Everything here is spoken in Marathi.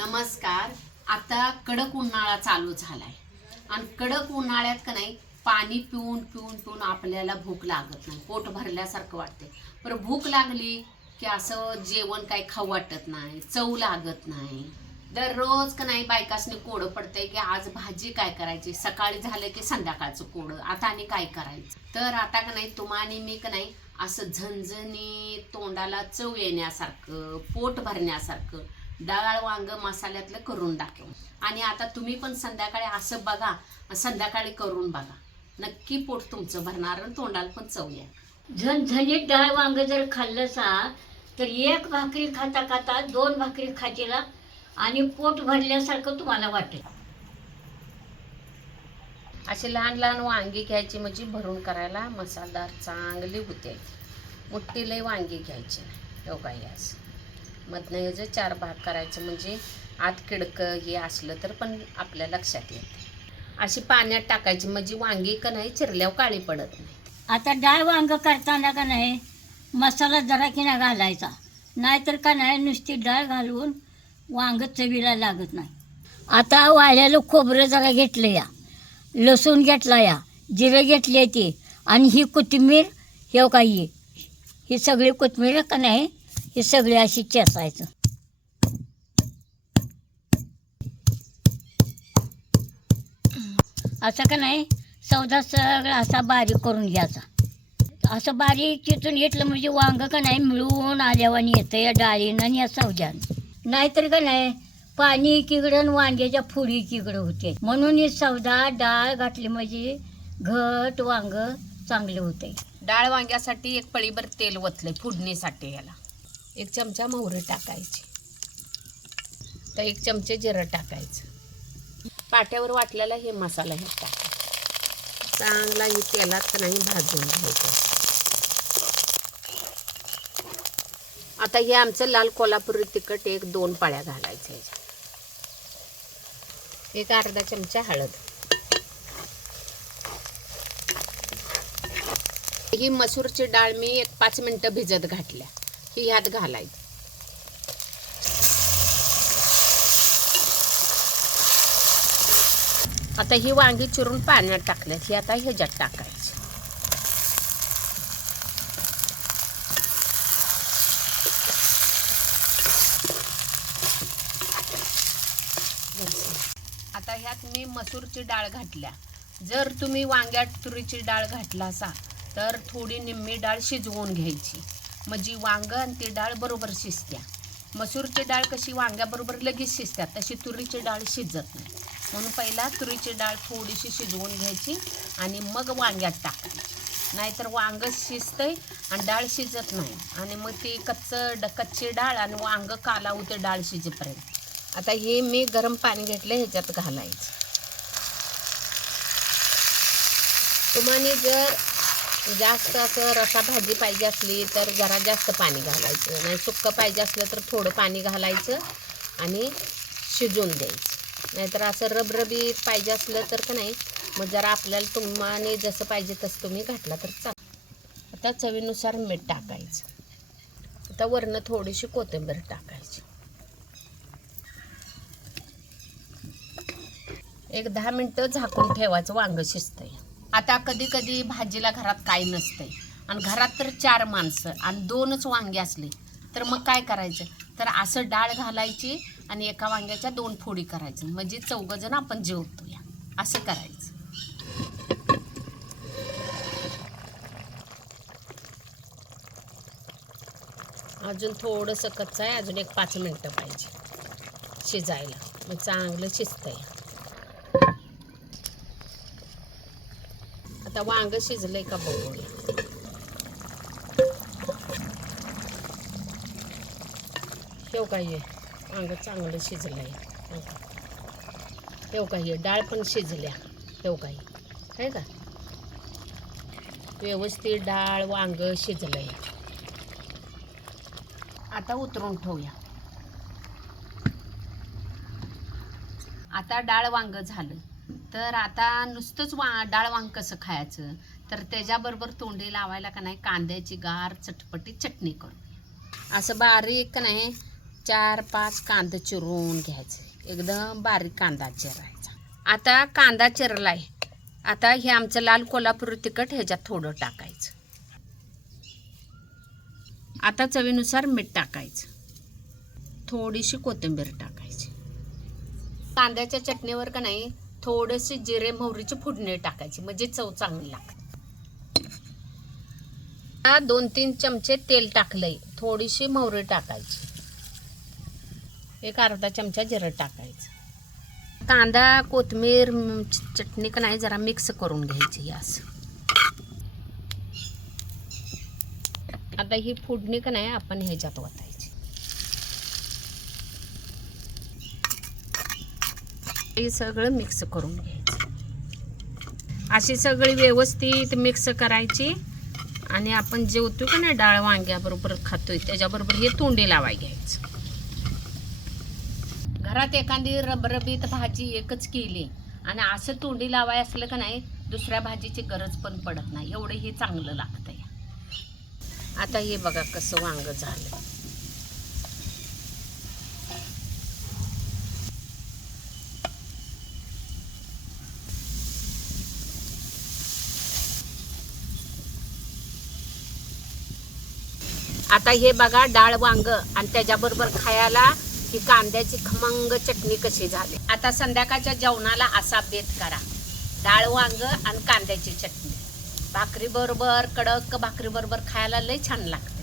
नमस्कार. आता कडक उन्हाळा चालू झालाय. आणि कडक उन्हाळ्यात का नाही पाणी पिऊन पिऊन पिऊन आपल्याला भूक लागत नाही. पोट भरल्यासारखं वाटते पण भूक लागली की असं जेवण काही खाऊ वाटत नाही चव लागत नाही. दररोज का नाही बायकासनी कोडं पडतंय की आज भाजी काय करायची? सकाळी झालं की संध्याकाळचं कोडं. आता आणि काय करायचं? तर आता का नाही तुम्हा आणि मी का नाही असं झणझणी तोंडाला चव येण्यासारखं पोट भरण्यासारखं डाळ वांग मसाल्यातलं करून दाखव आणि आता तुम्ही पण संध्याकाळी असं बघा संध्याकाळी करून बघा. नक्की पोट तुमचं भरणार तोंडाला पण चव या झणझणीत डाळ वांग जर खाल्लं सा तर एक भाकरी खाता खाता दोन भाकरी खाजीला आणि पोट भरल्यासारखं तुम्हाला वाटेल. असे लहान लहान वांगी घ्यायची म्हणजे भरून करायला मसालदार चांगली होते. मोठी लई वांगी घ्यायची हो काही असं. मधनं हे चार भाग करायचं म्हणजे आत किडकं हे असलं तर पण आपल्या लक्षात येते. अशी पाण्यात टाकायची म्हणजे वांगी का नाही चिरल्यावर काळी पडत नाही. आता डाळ वांग करताना का नाही मसाला जरा की नाही घालायचा. नाहीतर का नाही नुसती डाळ घालून वांग चवीला लागत नाही. आता वाळ्याला खोबरं जरा घेतलं या. लसूण घेतला या. जिरं घेतले ते. आणि ही कोथिंबीर हे काही ही सगळी कोथिंबीर का नाही हे सगळे अशी चेसायचं. असं का नाही सौदा सगळा असा बारीक करून घ्यायचा. असं बारीक चिचून घेतलं म्हणजे वांग का नाही मिळून आल्यावानी येतं या डाळीनं आणि या सौद्यानं. नाहीतर का नाही पाणी एकीकडं आणि वांग्याच्या फुडी एकीकडं होते. म्हणून ही सौदा डाळ घातली म्हणजे घट वांग चांगले होते डाळ वांग्यासाठी एक पळीभर तेल वतलंय फोडणीसाठी याला. एक चमचा मोहरी टाकायची. तर एक चमचे जिरं टाकायचं. पाट्यावर वाटलेला हे मसाला हे टाकायचा चांगला हे तेलात नाही भाजून घ्यायचं. आता हे आमचं लाल कोल्हापुरी तिखट एक दोन पाळ्या घालायचं ह्याच्यात एक अर्धा चमचा हळद. ही मसूरची डाळ मी एक पाच मिनटं भिजत घातल्या. ही ह्यात घालायची. आता ही वांगी चिरून पाण्यात टाकल्यात ही आता ह्याच्यात टाकायची. आता ह्यात मी मसूरची डाळ घातल्या. जर तुम्ही वांग्यात तुरीची डाळ घातला असा तर थोडी निम्मी डाळ शिजवून घ्यायची. म्हणजे वांग आणि ती डाळ बरोबर शिजत्या. मसूरची डाळ कशी वांग्याबरोबर लगेच शिजत्या तशी तुरीची डाळ शिजत नाही. म्हणून पहिला तुरीची डाळ थोडीशी शिजवून घ्यायची आणि मग वांग्यात टाकायची. नाहीतर वांग शिजतंय आणि डाळ शिजत नाही. आणि मग ती कच्च ड कच्ची डाळ आणि वांग काला होते डाळ शिजेपर्यंत. आता हे मी गरम पाणी घेतलं ह्याच्यात घालायचं. तुम्हाला जर जास्त असं रसा भाजी पाहिजे असली तर जरा जास्त पाणी घालायचं. नाही सुक्कं पाहिजे असलं तर थोडं पाणी घालायचं आणि शिजवून द्यायचं. नाहीतर असं रबरबी पाहिजे असलं तर का नाही मग जरा आपल्याला तुम्हाला जसं पाहिजे तसं तुम्ही घातला तर चाल. आता चवीनुसार मीठ टाकायचं. आता वरनं थोडीशी कोथिंबीर टाकायची. एक दहा मिनटं झाकून ठेवायचं वांग शिजतंय. आता कधी कधी भाजीला घरात काही नसतंय. आणि घरात तर चार माणसं आणि दोनच वांगे असले तर मग काय करायचं? तर असं डाळ घालायची आणि एका वांग्याच्या दोन फोडी करायचं. म्हणजे चौघजण आपण जेवतो या असं करायचं. अजून थोडंसं कच्चं आहे. अजून एक पाच मिनटं पाहिजे. शिजायला. मग चांगलं शिजतंय. आता वांग शिजलंय का बघूया ठेव काय वांग चांगलं शिजलंय. ठेव काय डाळ पण शिजल्या. ठेव काय आहे का? व्यवस्थित डाळ वांग शिजलंय. आता उतरून ठेवूया. आता डाळ वांग झालं. तर आता नुसतंच वा डाळ वांग कसं खायचं? तर त्याच्याबरोबर तोंडी लावायला का नाही कांद्याची गार चटपटी चटणी करू असं बारीक का नाही चार पाच कांदे चिरून घ्यायचं. एकदम बारीक कांदा चिरायचा. आता कांदा चिरलाय. आता हे आमचं लाल कोल्हापुरी तिखट ह्याच्यात थोडं टाकायचं. आता चवीनुसार मीठ टाकायचं. थोडीशी कोथिंबीर टाकायची. कांद्याच्या चटणीवर का नाही थोडेसे जिरे मोहरीची फोडणी टाकायची म्हणजे चव चांगली लागते. दोन तीन चमचे तेल टाकलंय थोडीशी मोहरी टाकायची. एक अर्धा चमचा जिरं टाकायचं. कांदा कोथिंबीर चटणी का नाही जरा मिक्स करून घ्यायची यास. असं आता ही फोडणी का नाही आपण ह्याच्यात ओतायची हे सगळं मिक्स करून घ्यायचं. अशी सगळी व्यवस्थित मिक्स करायची आणि आपण जेवतो का नाही डाळ वांग्याबरोबर खातोय त्याच्याबरोबर हे तोंडी लावाय घ्यायचं. घरात एखादी रबरबीत भाजी एकच केली आणि असं तोंडी लावाय असलं का नाही दुसऱ्या भाजीची गरज पण पडत नाही. एवढं हे चांगलं लागतं आता हे बघा कसं वांग झालं. आता हे बघा डाळ वांग आणि त्याच्याबरोबर खायला ही कांद्याची खमंग चटणी कशी झाली. आता संध्याकाळच्या जेवणाला असा बेत करा. डाळ वांग आणि कांद्याची चटणी. भाकरीबरोबर कडक भाकरीबरोबर खायला लय छान लागतं.